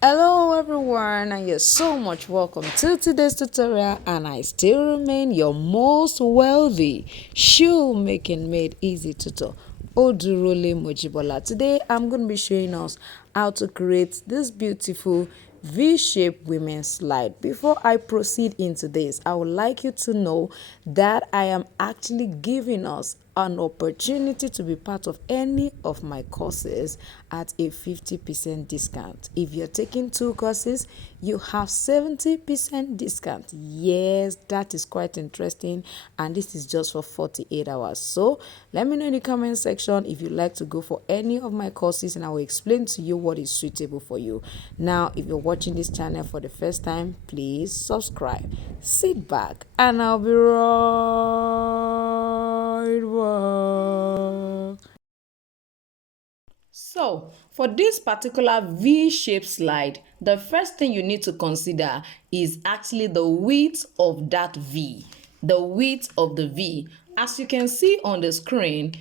Hello everyone, and you're so much welcome to today's tutorial, and I still remain your most wealthy shoemaking made easy tutor, Odurole Mojibola. Today I'm going to be showing us how to create this beautiful V-shaped women's slide. Before I proceed into this, I would like you to know that I am actually giving us an opportunity to be part of any of my courses at a 50% discount. If you're taking 2 courses, you have 70% discount. Yes, that is quite interesting, and this is just for 48 hours. So let me know in the comment section if you'd like to go for any of my courses, and I will explain to you what is suitable for you. Now, if you're watching this channel for the first time, please subscribe, sit back, and I'll be right back. So, for this particular V-shaped slide, the first thing you need to consider is actually the width of that V. The width of the V. As you can see on the screen,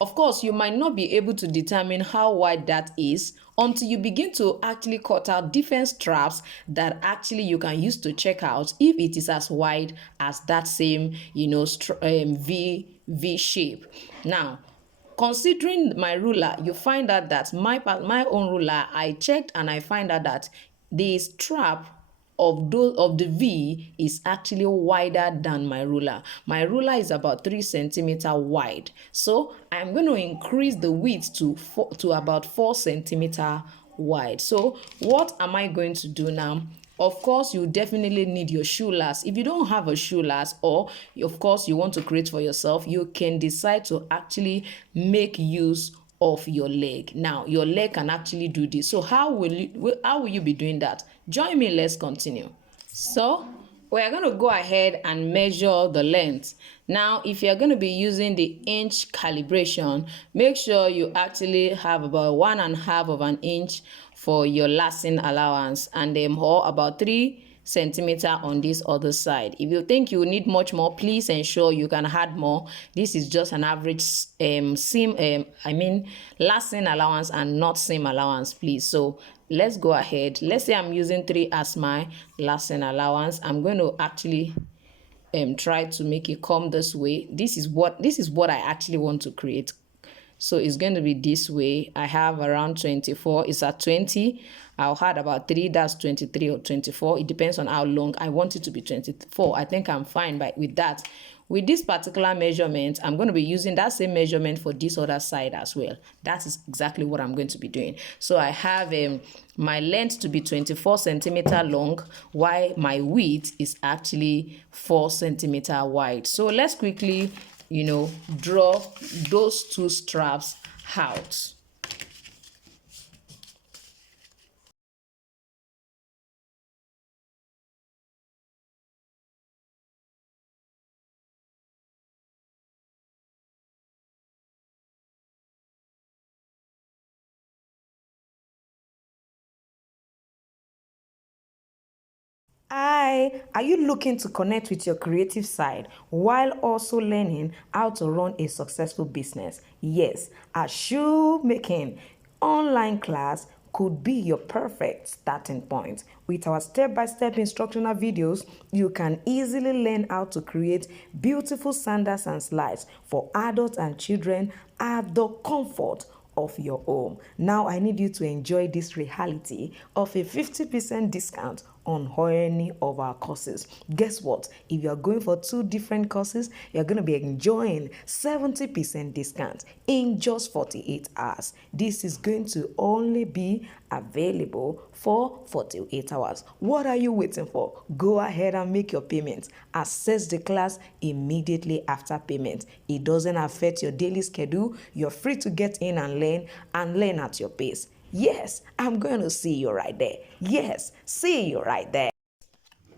of course, you might not be able to determine how wide that is until you begin to actually cut out different straps that actually you can use to check out if it is as wide as that same, V shape. Now, considering my ruler, you find out that my own ruler, I checked and I find out that the strap of the V is actually wider than my ruler. My ruler is about 3 centimeters wide, so I'm going to increase the width to about 4 centimeters wide. So what am I going to do now? Of course, you definitely need your shoe last. If you don't have a shoe last, or of course you want to create for yourself, you can decide to actually make use of your leg. Now, your leg can actually do this. So how will you be doing that? Join me, let's continue. So we are going to go ahead and measure the length. Now, if you're going to be using the inch calibration, make sure you actually have about 1.5 of an inch for your lashing allowance, and then or about 3 centimeters on this other side. If you think you need much more, please ensure you can add more. This is just an average lashing allowance and not seam allowance, please. So let's go ahead. Let's say I'm using 3 as my lashing allowance. I'm going to actually try to make it come this way. This is what I actually want to create. So it's going to be this way. I have around 24. It's at 20. I'll add about 3. That's 23 or 24. It depends on how long I want it to be. 24. I think I'm fine with that. With this particular measurement, I'm going to be using that same measurement for this other side as well. That is exactly what I'm going to be doing. So I have my length to be 24 centimeters long, while my width is actually 4 centimeters wide. So let's quickly draw those 2 straps out. Hi, are you looking to connect with your creative side while also learning how to run a successful business? Yes, a shoemaking online class could be your perfect starting point. With our step-by-step instructional videos, you can easily learn how to create beautiful sandals and slides for adults and children at the comfort of your home. Now I need you to enjoy this reality of a 50% discount on any of our courses. Guess what? If you're going for 2 different courses, you're going to be enjoying 70% discount in just 48 hours. This is going to only be available for 48 hours. What are you waiting for? Go ahead and make your payment. Access the class immediately after payment. It doesn't affect your daily schedule. You're free to get in and learn at your pace. Yes, I'm going to see you right there. Yes, see you right there.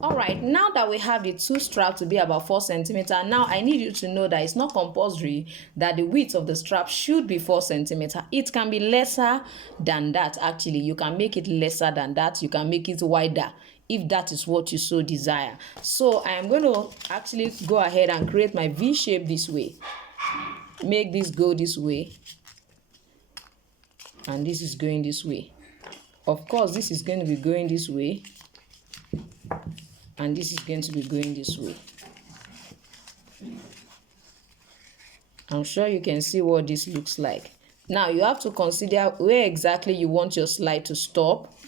All right, now that we have the 2 straps to be about 4 centimeters, now I need you to know that it's not compulsory that the width of the strap should be 4 centimeters. It can be lesser than that, actually. You can make it lesser than that. You can make it wider if that is what you so desire. So I am going to actually go ahead and create my V shape this way. Make this go this way. And this is going this way. Of course, this is going to be going this way, and this is going to be going this way. I'm sure you can see what this looks like. Now you have to consider where exactly you want your slide to stop.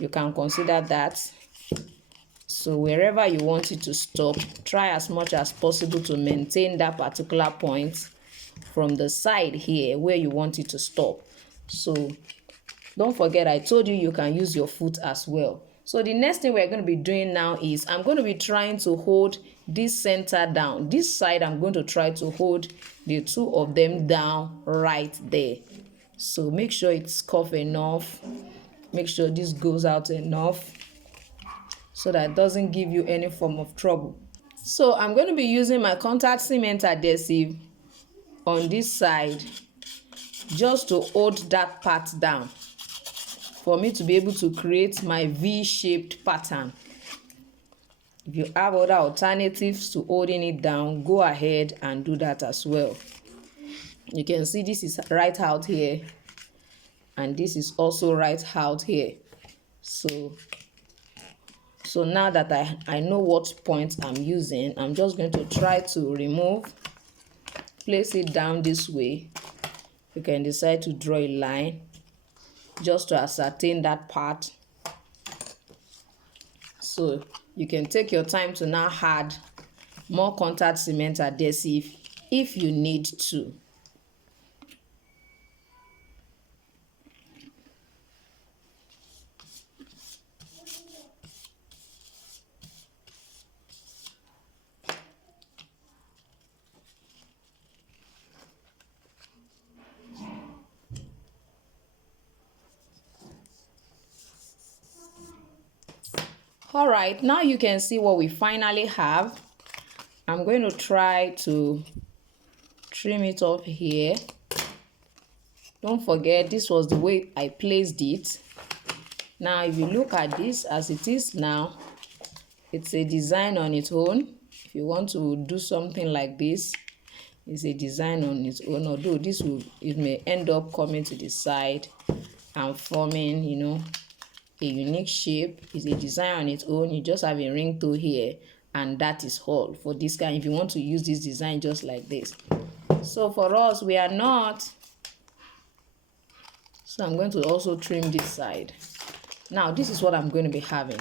You can consider that. So wherever you want it to stop, try as much as possible to maintain that particular point from the side here where you want it to stop. So don't forget, I told you you can use your foot as well. So the next thing we're going to be doing now is I'm going to be trying to hold this center down. This side, I'm going to try to hold the two of them down right there. So make sure it's cuff enough. Make sure this goes out enough so that it doesn't give you any form of trouble. So I'm going to be using my contact cement adhesive on this side just to hold that part down, for me to be able to create my V-shaped pattern. If you have other alternatives to holding it down, go ahead and do that as well. You can see this is right out here, and this is also right out here. So now that I know what point I'm using, I'm just going to try to remove, place it down this way. You can decide to draw a line just to ascertain that part. So you can take your time to now add more contact cement adhesive if you need to. All right, now you can see what we finally have. I'm going to try to trim it off here. Don't forget, this was the way I placed it. Now, if you look at this as it is now, it's a design on its own. If you want to do something like this, it's a design on its own, although it may end up coming to the side and forming, you know, a unique shape. Is a design on its own. You just have a ring toe here, and that is all for this kind. If you want to use this design just like this. So for us, we are not. So I'm going to also trim this side. Now this is what I'm going to be having.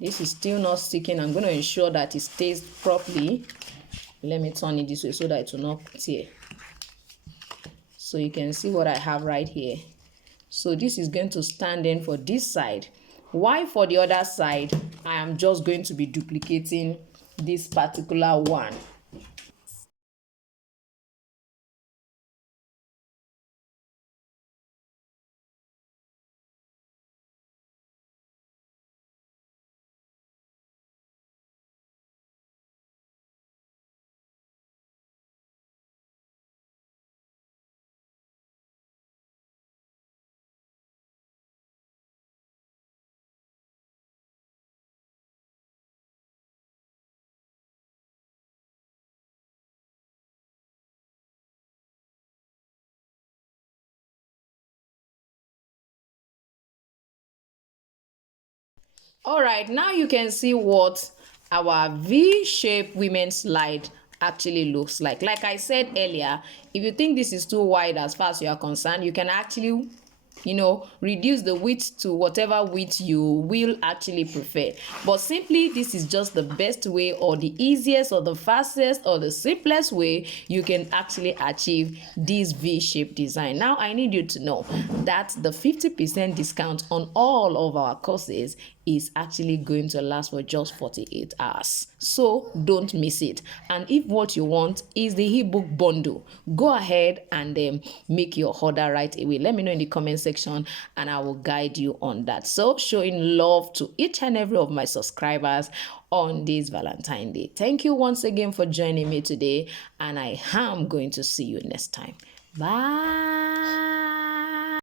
This is still not sticking. I'm going to ensure that it stays properly. Let me turn it this way so that it will not tear. So you can see what I have right here. So this is going to stand in for this side. Why for the other side, I am just going to be duplicating this particular one. All right, now you can see what our V-shaped women's slide actually looks like. Like I said earlier, if you think this is too wide as far as you are concerned, you can actually, you know, reduce the width to whatever width you will actually prefer. But simply, this is just the best way, or the easiest, or the fastest, or the simplest way you can actually achieve this V-shaped design. Now I need you to know that the 50% discount on all of our courses is actually going to last for just 48 hours. So don't miss it. And if what you want is the ebook bundle, go ahead and make your order right away. Let me know in the comment section and I will guide you on that. So showing love to each and every of my subscribers on this Valentine's Day. Thank you once again for joining me today, and I am going to see you next time. Bye.